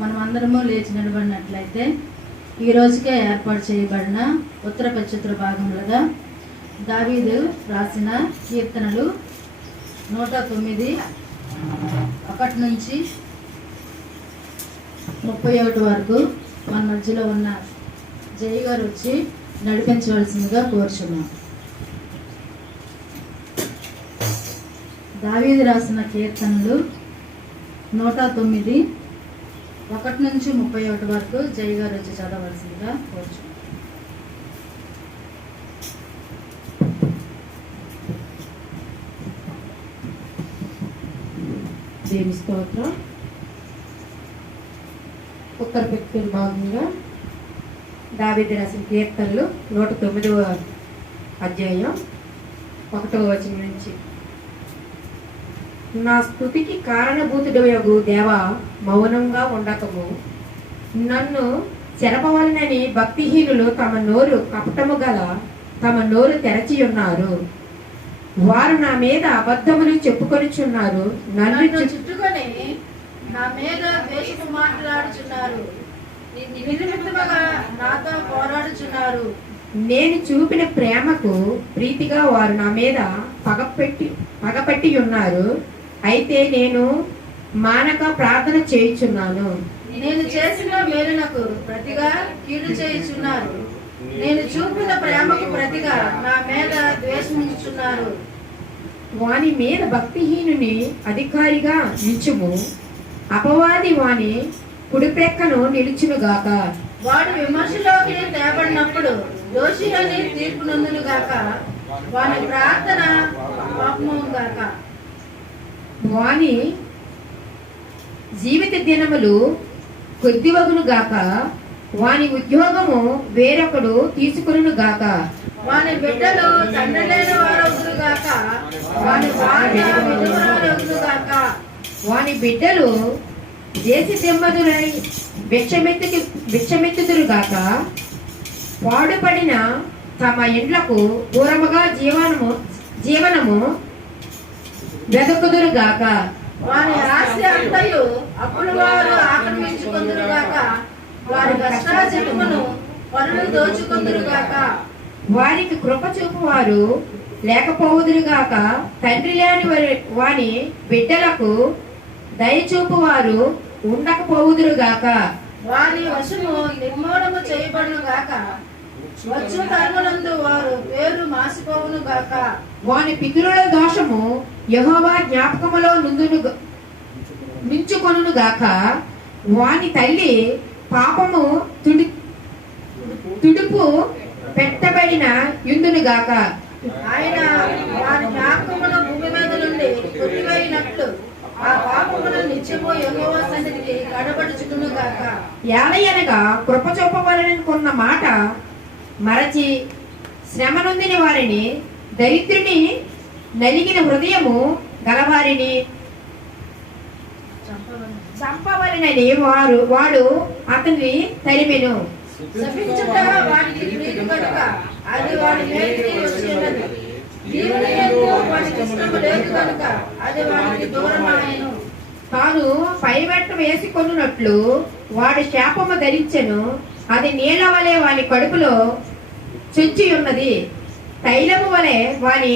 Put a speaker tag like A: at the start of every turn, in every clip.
A: మనం అందరము లేచి నిలబడినట్లయితే ఈ రోజుకే ఏర్పాటు చేయబడిన ఉత్తర పచ్చిత్ర భాగములుగా దావీదు రాసిన కీర్తనలు నూట తొమ్మిది ఒకటి నుంచి ముప్పై ఒకటి వరకు మన మధ్యలో ఉన్న జయ గారు వచ్చి నడిపించవలసిందిగా కోరుచున్నాం. దావీది రాసిన కీర్తనలు నూట తొమ్మిది ఒకటి నుంచి ముప్పై ఒకటి వరకు జై గారు వచ్చి చదవలసిందిగా కోరుచు
B: దేవి స్తోత్రం. ఉత్తర పెట్టిన భాగంగా దావిది రాసిన కీర్తనలు నూట తొమ్మిదవ అధ్యాయం ఒకటవ వచనం నుంచి. నా స్థుతికి కారణభూతుడయగు దేవ మౌనంగా ఉండకము. నన్ను చెరపవలనని భక్తిహీనులు తమ నోరు కపటము గల తమ నోరు తెరచి ఉన్నారు వారు నా మీద అబద్ధములు చెప్పుకొనిచున్నారు. నన్ను
A: నన్ను
B: చుట్టూ
A: చుట్టుకొని నా మీద ద్వేషము మాట్లాడుచున్నారు. నాతో పోరాడుచున్నారు?
B: నేను చూపిన ప్రేమకు ప్రీతిగా వారు నా మీద పగపెట్టి పగపట్టి ఉన్నారు. అయితే నేను మానక ప్రార్థన చేయుచున్నాను.
A: నేను చేసిన మేలునకు ప్రతిగా కీడు చేయుచున్నారు. నేను చూపిన ప్రేమకు ప్రతిగా నా మీద ద్వేషించుచున్నారు
B: వాని మీద భక్తిహీనుని అధికారిగా నిలుచుము. అపవాది వాని కుడిపెక్కను నిలుచునుగాక.
A: వాడు విమర్శలోకి తేబడినప్పుడు దోషి అని తీర్పు నందును గాక వాని ప్రార్థన పాపము వాణి
B: వాని జీవిత దినములు కొద్దివగును గాక వాని ఉద్యోగము వేరొకడు తీసుకును గాక.
A: వాని బిడ్డలు తండ్రి వారు గాక. వాని భార్య గాక.
B: వాని బిడ్డలు దేశ తెమ్మదురై భిక్షమెత్తు భిక్షమెత్తుదురు గాక. పాడుపడిన తమ ఇండ్లకు పూర్వముగా జీవనము జీవనము వెదకుదురు గాక
A: వారి ఆస్తి అంతయు అప్పుడు వారు ఆక్రమించుకుందరు గాక వారి కష్టాజీవమును పనులు దోచుకుందరు గాక
B: వారికి కృప చూపువారు లేకపోవుదురుగాక. తండ్రి లేని వారి- వాని బిడ్డలకు దయచూపువారు ఉండకపోవుదురుగాక.
A: వారి వశము నిర్మూలము చేయబడును గాక వచ్చు తరమునందు వారు పేరు మాసిపోవును గాక.
B: వాని పితరుల దోషము యెహోవా జ్ఞాపకములో నుందును మించుకొనును గాక. వాని తల్లి పాపము తుడి తుడుపు పెట్టబడిన యుందును గాక.
A: ఆయన వారి జ్ఞాపకమును భూమి మీద నుండి కొట్టివేయినట్లు ఆ పాపమును నిత్యము యెహోవా సన్నిధికి కడబడుచుకును గాక.
B: ఏలయనగా కృప చూపవలనుకున్న మాట మరచి శ్రమ నొందిన వారిని దరిద్రుని నలిగిన హృదయము గలవారిని. చంపవలనని వారు వాడు అతన్ని తరిమెను. తాను పైవెట్ట వేసుకొనున్నట్లు వాడు శాపము ధరించెను. అది నీళ్ళ వలె వాని కడుపులో చొచ్చి ఉన్నది. తైలము వలె వాని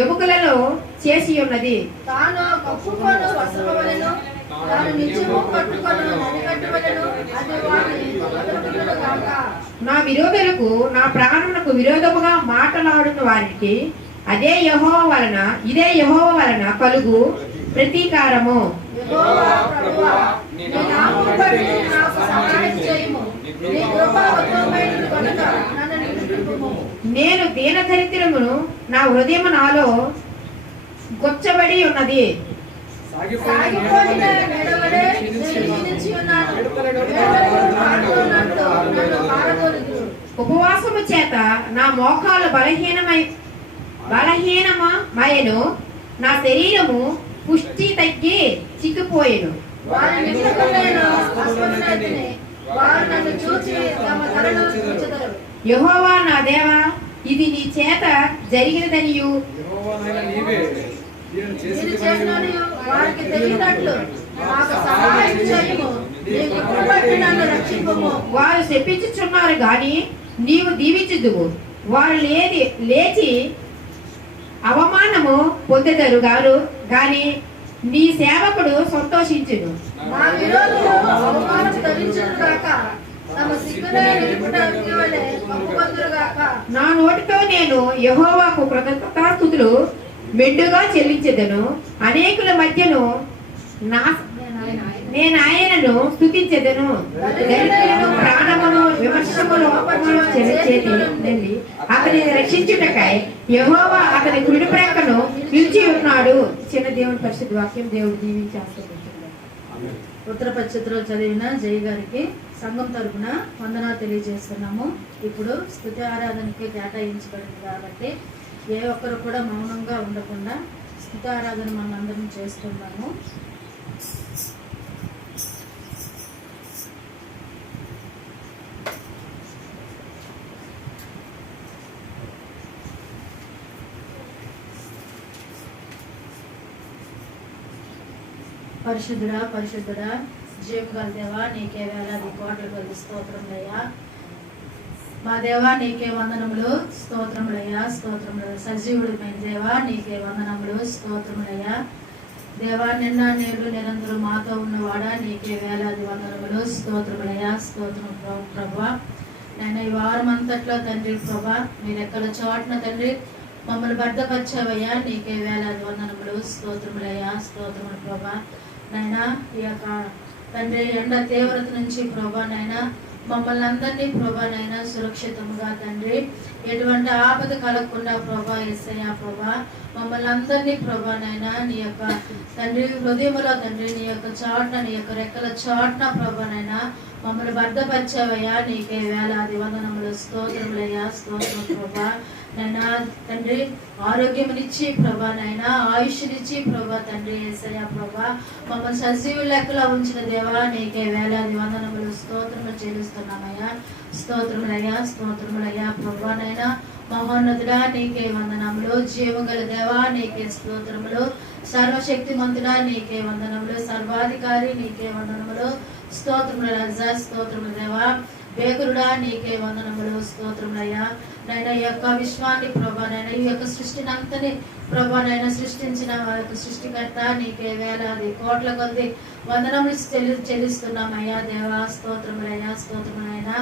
B: ఎముకలలో చేసి ఉన్నది.
A: తాను కప్పుకొను నిత్యము నడికట్టువలను అది
B: నా విరోధులకు నా ప్రాణమునకు విరోధముగా మాటలాడుతున్న వారికి అదే యహోవ వలన ఇదే యహోవ వలన కలుగు ప్రతీకారము.
A: నీ
B: నేను దీనదరిద్రమును నా హృదయము నాలో గుచ్చబడి ఉన్నది. ఉపవాసము చేత నా మోకాలు బలహీనమై బలహీనమయను. నా శరీరము పుష్టి తగ్గి చిక్కిపోయెను. యెహోవా నా దేవా ఇది నీ చేత జరిగినదనియు.
A: వారికి తెలియనట్లు. సహాయం చేయము. రక్షింపుము.
B: వారు శపించుచున్నారు గాని నీవు దీవించుదువు. వారు లేది లేచి అవమానము పొందెదరు గారు. గాని నీ సేవకుడు సంతోషించును.
A: మా విరోధులు అవమానం తమ
B: నా నోటితో నేను యహోవాకు కృతజ్ఞతాస్థుతులు మెండుగా చెల్లించదను. అనేకుల మధ్యను నా నేను ఆయనను స్థుతించదను దళితులను ప్రాణమును విమర్శములు అపములు చెల్లించేది అతని రక్షించుటకై యహోవా అతని కుడి ప్రక్కను నిలిచి ఉన్నాడు. చిన్న దేవుని పరిశుద్ధ వాక్యం దేవుడు దీవించి
A: ఉత్తర పక్షత్రులు చదివిన జయ గారికి సంఘం తరపున వందనాలు తెలియజేస్తున్నాము. ఇప్పుడు స్థుతి ఆరాధనకి కేటాయించబడింది కాబట్టి ఏ ఒక్కరు కూడా మౌనంగా ఉండకుండా స్థుతి ఆరాధన మనందరం చేస్తున్నాము. పరిశుద్ధుడా పరిశుద్ధుడా జీవం గల దేవా నీకే వేలాది కోట్ల కొద్ది స్తోత్రములయ్యా. మా దేవా నీకే వందనములు స్తోత్రములయ్యా స్తోత్రములు. సజీవుడు మీ దేవా నీకే వందనములు స్తోత్రములయ్యా. దేవా నిన్న నేడు నిరంతరం మాతో ఉన్నవాడా? నీకే వేలాది వందనములు స్తోత్రములయ్యా స్తోత్రం ప్రభు ప్రభా. నేను ఈ వారం అంతట్లో తండ్రి ప్రభా మీరు ఎక్కడ చోటన తండ్రి మమ్మల్ని భద్రపరిచావయ్యా నీకే వేలాది వందనములు స్తోత్రములయ్యా స్తోత్రములు ప్రభా. నైనా ఈ యొక్క తండ్రి ఎండ తీవ్రత నుంచి ప్రభా నైనా మమ్మల్ని అందరినీ ప్రభా నైనా సురక్షితముగా తండ్రి. ఎటువంటి ఆపద కలగకుండా ప్రభా ఎస్ఐయా ప్రభా మమ్మల్ని అందరినీ ప్రభా నైనా నీ యొక్క తండ్రి హృదయములో తండ్రి నీ యొక్క చాటున నీ యొక్క రెక్కల చాటున ప్రభా నైనా మమ్మల్ని భర్తపరిచావయ్యా నీకే వేలాది వందనములు స్తోత్రములయ్యా స్తోత్రం ప్రభా నైనా తండ్రి ఆరోగ్యమునిచ్చి ప్రభా నైనా ఆయుష్నిచ్చి ప్రభా తండ్రి ఏసయ్య ప్రభా మమ్మల్ని సజీవు లెక్కలో ఉంచిన దేవా నీకే వేలాది వందనములు స్తోత్రములు చెల్లిస్తున్నామయ్యా. స్తోత్రములయ్యా స్తోత్రములయ్యా ప్రభానైనా మహోన్నతుడా నీకే వందనములు జీవగల దేవా నీకే స్తోత్రములు. సర్వశక్తి మంతుడా నీకే వందనములు సర్వాధికారి నీకే వందనములు. స్తోత్రములు రజ స్తోత్రములు దేవా బేకరుడా నీకే వందనములు స్తోత్రములయ్యా. నైనా ఈ యొక్క విశ్వాన్ని ప్రభా నైనా ఈ యొక్క సృష్టిని అంతని ప్రభా నైనా సృష్టించిన వారి యొక్క సృష్టికర్త నీకే వేలాది కోట్ల కొద్ది వందనములు చెల్లి చెల్లిస్తున్నామయ్యా దేవా. స్తోత్రములయ్యా స్తోత్రములైనా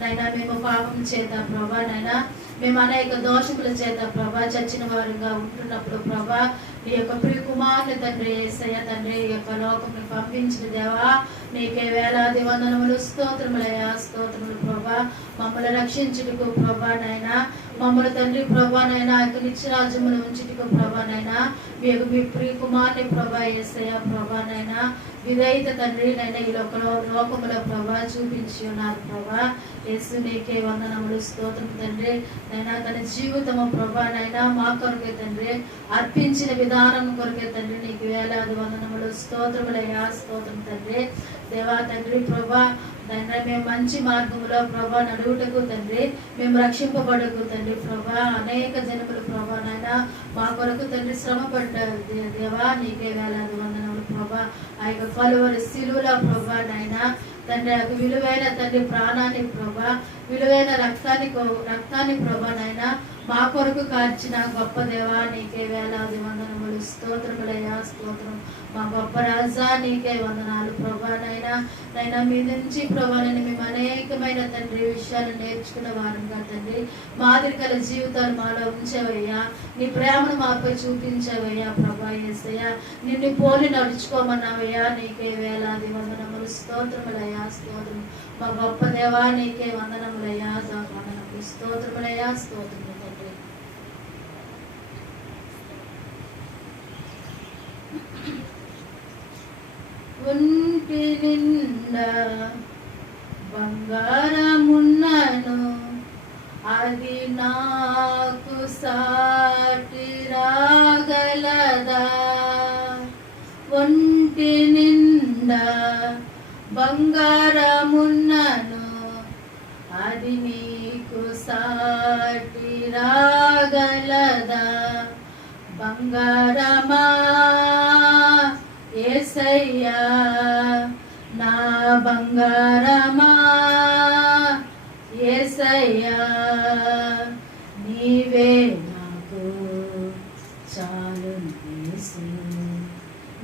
A: నైనా మేము పాపం చేత ప్రభా నైనా మేము అనేక దోషముల చేత ప్రభా చచ్చిన వారుగా ఉంటున్నప్పుడు ప్రభా నీ యొక్క ప్రియ కుమారుని తండ్రి ఏసయ్య తండ్రి ఈ యొక్క లోకం పంపించిన దేవా నీకే వేలాది వందనములు స్తోత్రములయ్యా స్తోత్రములు ప్రభా. మమ్మల్ని రక్షించుటకు ప్రభా నైనా మమ్మల్ని తండ్రి ప్రభా నైనా యొక్క నిత్యరాజ్యములు ఉంచుటకు ప్రభా నైనా మీ యొక్క మీ ప్రియ కుమార్ని ప్రభా ఏసయ ప్రభా నైనా విధేయత తండ్రి నైనా ఈ లోకంలో లోకముల ప్రభా చూపించి ఉన్నారు ప్రభా. యేసు నీకే వందనములు స్తోత్రం తండ్రి నైనా తన జీవితము ప్రభా నైనా మా కొరకే తండ్రి. అర్పించిన విధానం కొరకే తండ్రి నీకు వేలాది వందనములు స్తోత్రములయ్యా స్తోత్రం తండ్రి. దేవా తండ్రి ప్రభా తండ్రి మేము మంచి మార్గంలో ప్రభా నడుగుటకు తండ్రి మేము రక్షింపబడకు తండ్రి ప్రభా అనేక జనములు ప్రభా నాయన మా కొరకు తండ్రి శ్రమ దేవా నీకే వేలాది వందనములు ప్రభా. ఆ యొక్క కలువరి శిలువుల ప్రభా నాయన తండ్రి యొక్క విలువైన తండ్రి ప్రాణాన్ని ప్రభా విలువైన రక్తాన్ని రక్తాన్ని ప్రభా నాయన మా కొరకు కార్చిన గొప్ప దేవా నీకే వేలాది వందనములు. స్తోత్రములయ్యా స్తోత్రం. మా గొప్ప రాజా నీకే వందనాలు. ప్రభా నైనా మీ నుంచి ప్రభానని మేము అనేకమైన తండ్రి విషయాలు నేర్చుకున్న వారంగా తండ్రి. మాదిరికల జీవితాలు మాలో ఉంచవయ్యా. నీ ప్రేమను మాపై చూపించవయ్యా ప్రభా ఏసయ్యా. నిన్ను పోలి నడుచుకోమన్నావయ్యా. నీకే వేలాది వందనములు. స్తోత్రములయ్యా స్తోత్రం. మా గొప్ప దేవా నీకే వందనములయ్యా. వందనములు స్తోత్రములయ్యా స్తోత్రములు ఒంటి నిండా బంగారమున్నను అది నాకు సాటి రాగలదా? ఒంటి నిండా బంగారమున్నను అది నీకు సాటి రాగలదా? బంగారమా ఏసయ్యా నా బంగారమా? ఏసయ్యా నీవే నాకు చాలు యేసు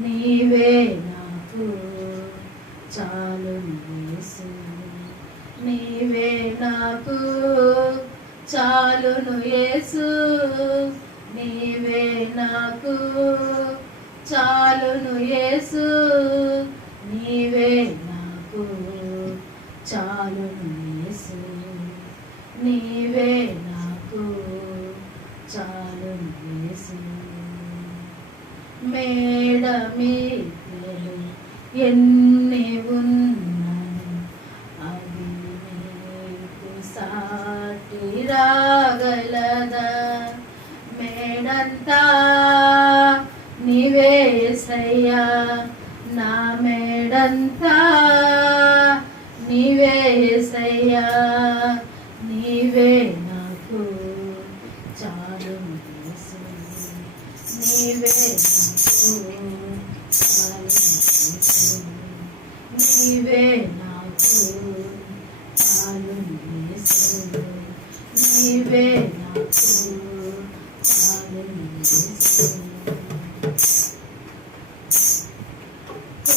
A: నీవే నాకు చాలు యేసు నీవే నాకు చాలును యేసు. నీవే నాకు చాలును యేసు. నీవే నాకు చాలును యేసు. నీవే నాకు చాలును యేసు. మేడ మీదలు ఎన్ని ఉంది మేడంతా నీవేసయ్యా నీవే నాకు చాలు నీవే నాకు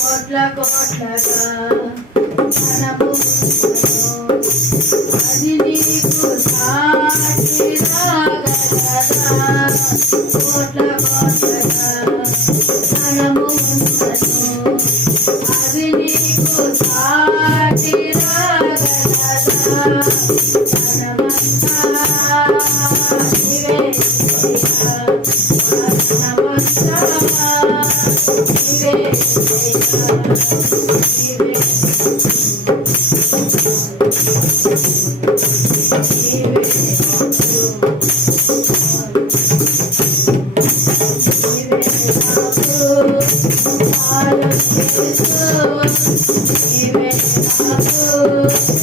A: కోట్ల కోట్లగా మనము అది నీకు సాటి రాగలదా కోట్ల అది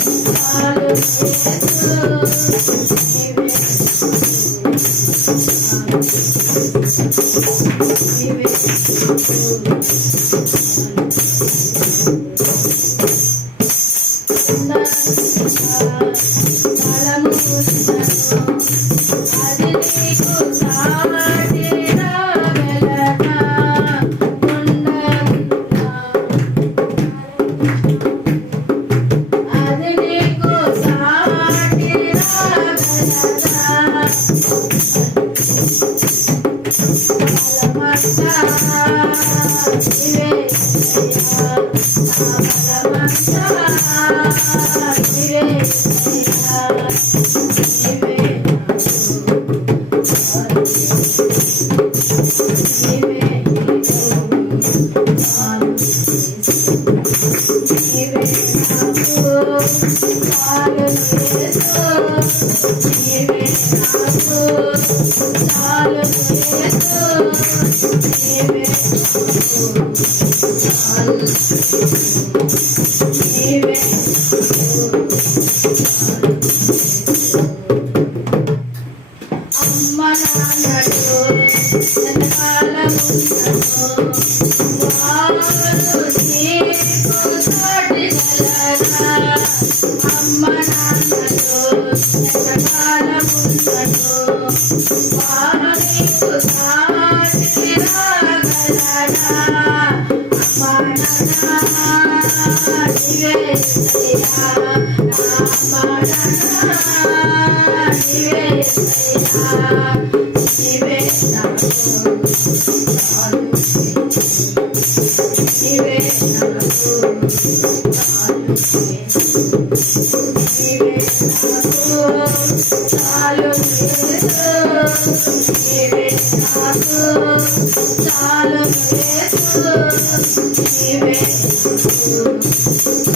A: వారు నీకు Thank you.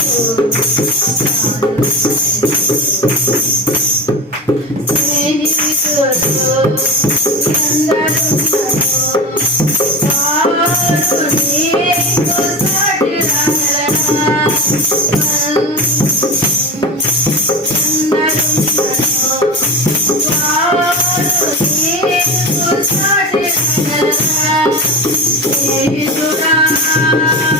A: Thank you.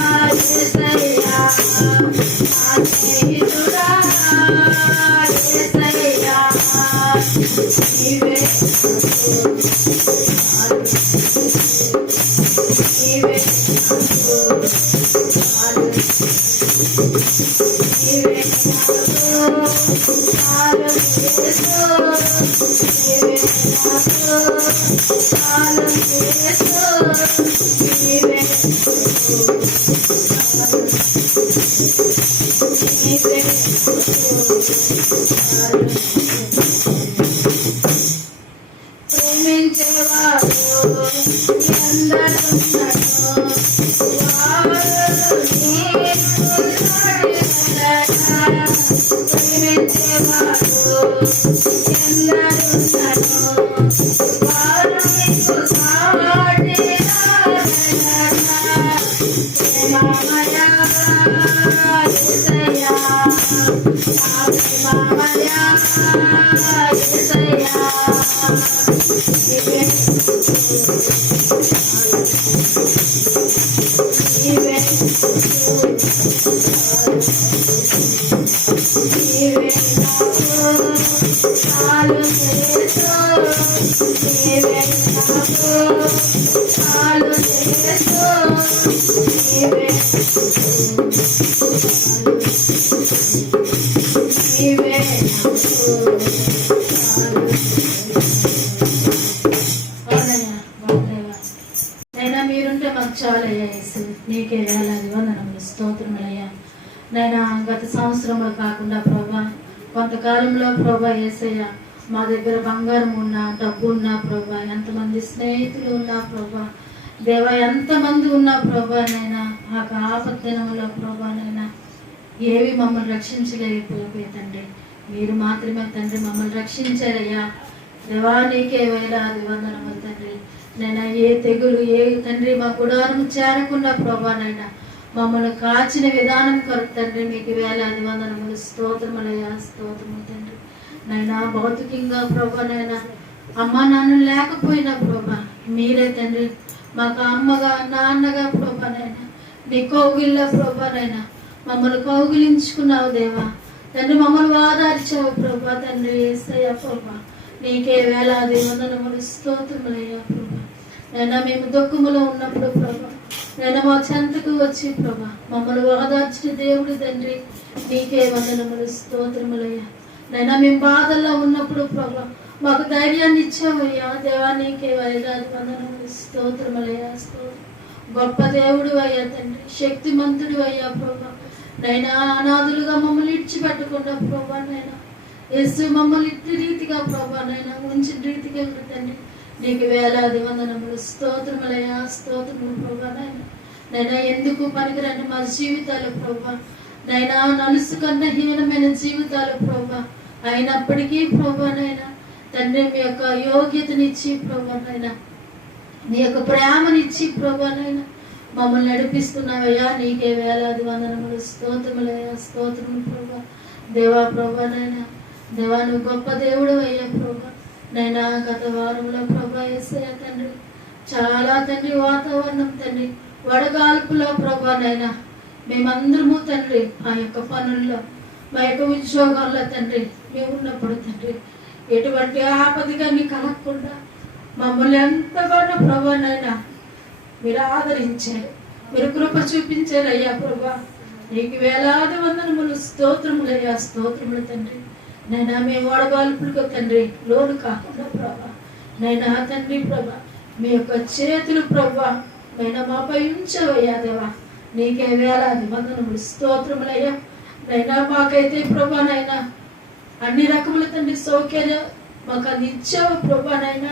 A: ప్రేమించేవారు అందరూ మీరుంటే మాకు చాలయ్యా యేసు. నీకే వేలాది వందనములు స్తోత్రములయ్యా. నైనా గత సంవత్సరంలో కాకుండా ప్రభా కొంతకాలంలో ప్రభా ఏసయ్య మా దగ్గర బంగారం ఉన్నా డబ్బు ఉన్నా ప్రభా ఎంతమంది స్నేహితులు ఉన్నా ప్రభా దేవ ఎంతమంది ఉన్నా ప్రభానైనా ఆ ఆపద్దినంలో ప్రభా నైనా ఏవి మమ్మల్ని రక్షించలేకపోయి తండ్రి. మీరు మాత్రమే తండ్రి మమ్మల్ని రక్షించారయ్యా. దేవానికే వేలాది వందనములు తండ్రి. నైనా ఏ తెగులు ఏ తండ్రి మా గుడారం చేరకుండా ప్రభా నైనా మమ్మల్ని కాచిన విధానం కొరకు తండ్రి మీకు వేలాది వందనములు స్తోత్రములయ్యా స్తోత్రము తండ్రి. నైనా భౌతికంగా ప్రభా నైనా అమ్మ నాన్న లేకపోయినా ప్రభా మీరే తండ్రి మాకు అమ్మగా నాన్నగా ప్రభానైనా నీ కౌగిల్లో ప్రభానైనా మమ్మల్ని కౌగిలించుకున్నావు దేవా. తండ్రి మమ్మల్ని వాదార్చావు ప్రభా తండ్రి ఏసయ్య ప్రభా. నీకే వేలాది వందనములు స్తోత్రములయ్యా ప్రభా. నైనా మేము దుఃఖములో ఉన్నప్పుడు ప్రభా నేను మా చెంతకు వచ్చి ప్రభా మమ్మల్ని ఓదార్చిన దేవుడి తండ్రి నీకే వందనములు స్తోత్రములయ్యా నైనా మేము బాధల్లో ఉన్నప్పుడు ప్రభా మాకు ధైర్యాన్ని ఇచ్చావయ్యా దేవానికి వైరాది వందనం స్తోత్రములయ్యా స్తోత్రం. గొప్ప దేవుడు అయ్యా తండ్రి శక్తిమంతుడు అయ్యా ప్రభా. నైనా అనాథులుగా మమ్మల్ని ఇడిచిపెట్టకుండా ప్రభా నైనా. యేసు మమ్మల్ని ఇట్టి రీతిగా ప్రభా నైనా ఉంచిన రీతిగా తండ్రి నీకు వేలాది వందనములు స్తోత్రములయ్యా స్తోత్రములు ప్రభా నైనా. నైనా ఎందుకు పనికిరండి మా జీవితాలు ప్రభా? నైనా నలుసు కన్నా హీనమైన జీవితాలు ప్రభా. అయినప్పటికీ ప్రభా నైనా తండ్రి మీ యొక్క యోగ్యతనిచ్చి ప్రభా మీ నీ యొక్క ప్రేమనిచ్చి ప్రభానైనా మమ్మల్ని నడిపిస్తున్నావయ్యా నీకే వేలాది వందనములు స్తోత్రములయ్యా స్తోత్రములు ప్రభా. దేవా ప్రభా నైనా దేవా నువ్వు గొప్ప దేవుడు అయ్యా ప్రభా. నైనా గత వారంలో ప్రభా ఏసయ్య తండ్రి చాలా తండ్రి వాతావరణం తండ్రి వడగాల్పులో ప్రభా నైనా మేమందరము తండ్రి ఆ యొక్క పనుల్లో మా యొక్క ఉద్యోగాల్లో తండ్రి మేము ఉన్నప్పుడు తండ్రి ఎటువంటి ఆపదిగా నీ కలగకుండా మమ్మల్ని ఎంతగానో ప్రభా నైనా మీరు ఆదరించారు. మీరు కృప చూపించారు అయ్యా ప్రభా. నీకు వేలాది వందనములు స్తోత్రములయ్యా స్తోత్రములు తండ్రి. నైనా మేము వడగాల్పులకు తండ్రి లోను కాకుండా ప్రభా. నైనా తండ్రి ప్రభా మీ యొక్క చేతులు ప్రభా. నైనా మాపై ఉంచవయ్యా దేవా. నీకే వేలాది వందనములు స్తోత్రములయ్యా నైనా మాకైతే ప్రభా నైనా అన్ని రకముల తండ్రి సౌకర్య మాకు అది ఇచ్చావు ప్రభా నైనా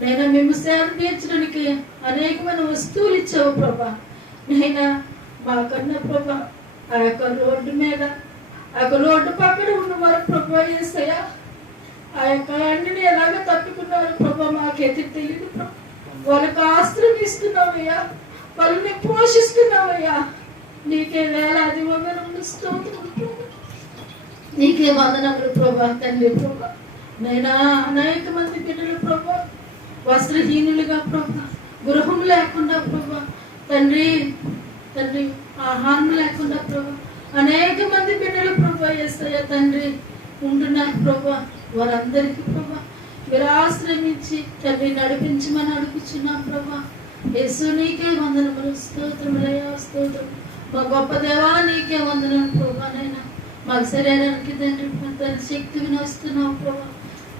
A: నైనా మేము సేవ తీర్చడానికి అనేకమైన వస్తువులు ఇచ్చావు ప్రభా. నైనా మాకన్నా ప్రభా ఆ యొక్క రోడ్డు మీద ఆ యొక్క రోడ్డు పక్కన ఉన్న వారు ప్రభా ఏసయ్యా ఆ యొక్క అన్నిని ఎలాగ తట్టుకున్నారు ప్రభా మాకైతే తెలియదు ప్రభా. వాళ్ళకి ఆస్త్రం ఇస్తున్నావయ్యా వాళ్ళని పోషిస్తున్నావయ్యా. నీకే వేలాది వందలు స్తోత్రం ప్రభా. నీకే వందనములు ప్రభా తండ్రి ప్రభా. నైనా అనేక మంది బిడ్డలు ప్రభా వస్త్రహీనులుగా ప్రభా గృహం లేకుండా ప్రభా తండ్రి తండ్రి ఆహారం లేకుండా ప్రభా అనేక మంది బిడ్డలు ప్రభా ఎస్ఐ తండ్రి ఉంటున్నారు ప్రభా వారందరికీ ప్రభా మీరు ఆశ్రమించి తండ్రి నడిపించమని అడుగుచున్నాం ప్రభా. యేసు నీకే వందనములు స్తోత్రములయ్యా స్తోత్రం. మా గొప్ప దేవా నీకే వందనం ప్రభా. మాకు శరీరానికి తండ్రి తండ్రి శక్తిని వస్తున్నావు ప్రభా.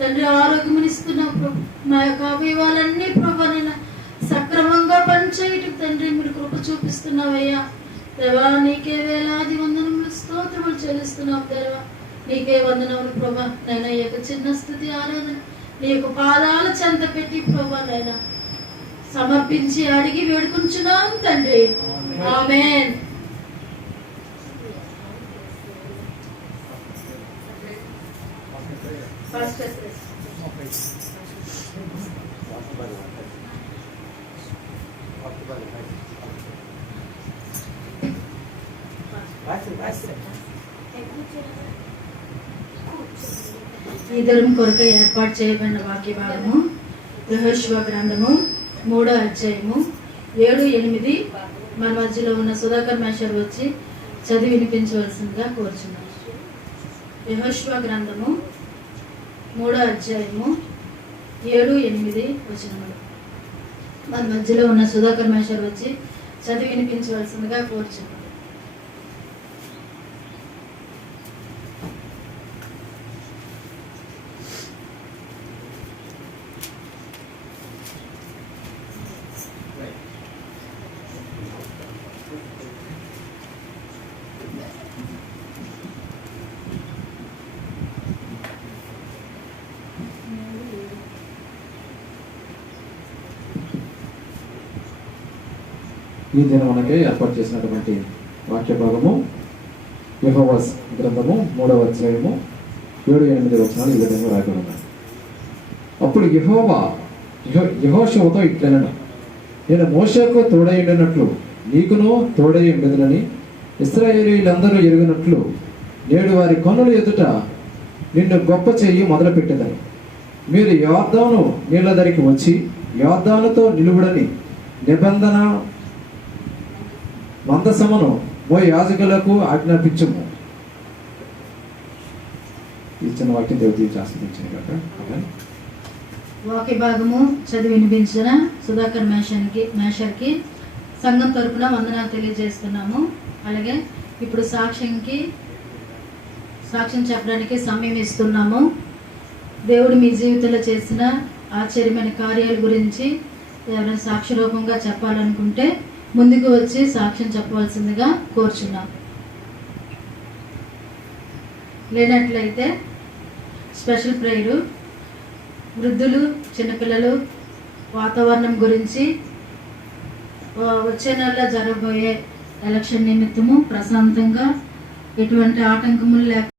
A: తండ్రి ఆరోగ్యం ఇస్తున్నావు ప్రభా. మా యొక్క అవయవాలన్నీ ప్రభా నైనా సక్రమంగా పనిచేయటం తండ్రి మీరు కృప చూపిస్తున్నావయ్యా. దేవా నీకే వేలాది వందనములు స్తోత్రములు చెల్లిస్తున్నావు దేవా నీకే వందనములు ప్రభా. నైనా ఈ యొక్క చిన్న స్థుతి ఆరాధన నీ యొక్క పాదాల చెంత పెట్టి ప్రభా నైనా సమర్పించి అడిగి వేడుకుంటున్నాం తండ్రి. ఆమేన్. పాస్టర్ ఈ కొరకు ఏర్పాటు చేయబడిన వాక్య భాగము యెహోషువ గ్రంథము మూడో అధ్యాయము ఏడు ఎనిమిది. మన మధ్యలో ఉన్న సుధాకర్ మేషర్ వచ్చి చదివి వినిపించవలసిందిగా కోరుచున్నాను. యెహోషువ గ్రంథము మూడో అధ్యాయము ఏడు ఎనిమిది వచనములు. మన మధ్యలో ఉన్న సుధాకర్ మహేశ్వర్ వచ్చి చదివి వినిపించవలసిందిగా కోరుచున్నాను.
C: ఈ దినమునకే ఏర్పాటు చేసినటువంటి వాక్య భాగము యహోవాస్ గ్రంథము మూడవ అధ్యాయము ఏడు ఎనిమిది వచనాలు ఈ విధంగా రాయబడి అప్పుడు యహోవా యహోషవతో యెహోషువతో ఇట్లనను నేను మోషకు తోడైండినట్లు నీకును తోడై ఉండదునని ఇస్రాయేలీలందరూ ఎరిగినట్లు నేడు వారి కన్నుల ఎదుట నిన్ను గొప్ప చెయ్యి మొదలుపెట్టేదని. మీరు యోర్ధాను నీళ్ళ ధరికి వచ్చి యోర్ధానుతో నిలువుడని నిబంధన మందసమును ఓ యాజకులకు ఆజ్ఞాపించము. ఇచ్చిన వాక్యం దేవుడి ఆస్వాదించిన కాక.
A: వాక్య భాగము చదివి వినిపించిన సుధాకర్ మేషన్కి మేషర్కి సంఘం తరపున వందనాలు తెలియజేస్తున్నాము. అలాగే ఇప్పుడు సాక్ష్యంకి సాక్ష్యం చెప్పడానికి సమయం ఇస్తున్నాము. దేవుడు మీ జీవితంలో చేసిన ఆశ్చర్యమైన కార్యాల గురించి ఎవరైనా సాక్షి రూపంగా చెప్పాలనుకుంటే ముందుకు వచ్చి సాక్ష్యం చెప్పవలసిందిగా కోరుచున్నాం. లేనట్లయితే స్పెషల్ ప్రేయరు. వృద్ధులు చిన్నపిల్లలు వాతావరణం గురించి వచ్చే నెలలో జరగబోయే ఎలక్షన్ నిమిత్తము ప్రశాంతంగా ఎటువంటి ఆటంకములు లేక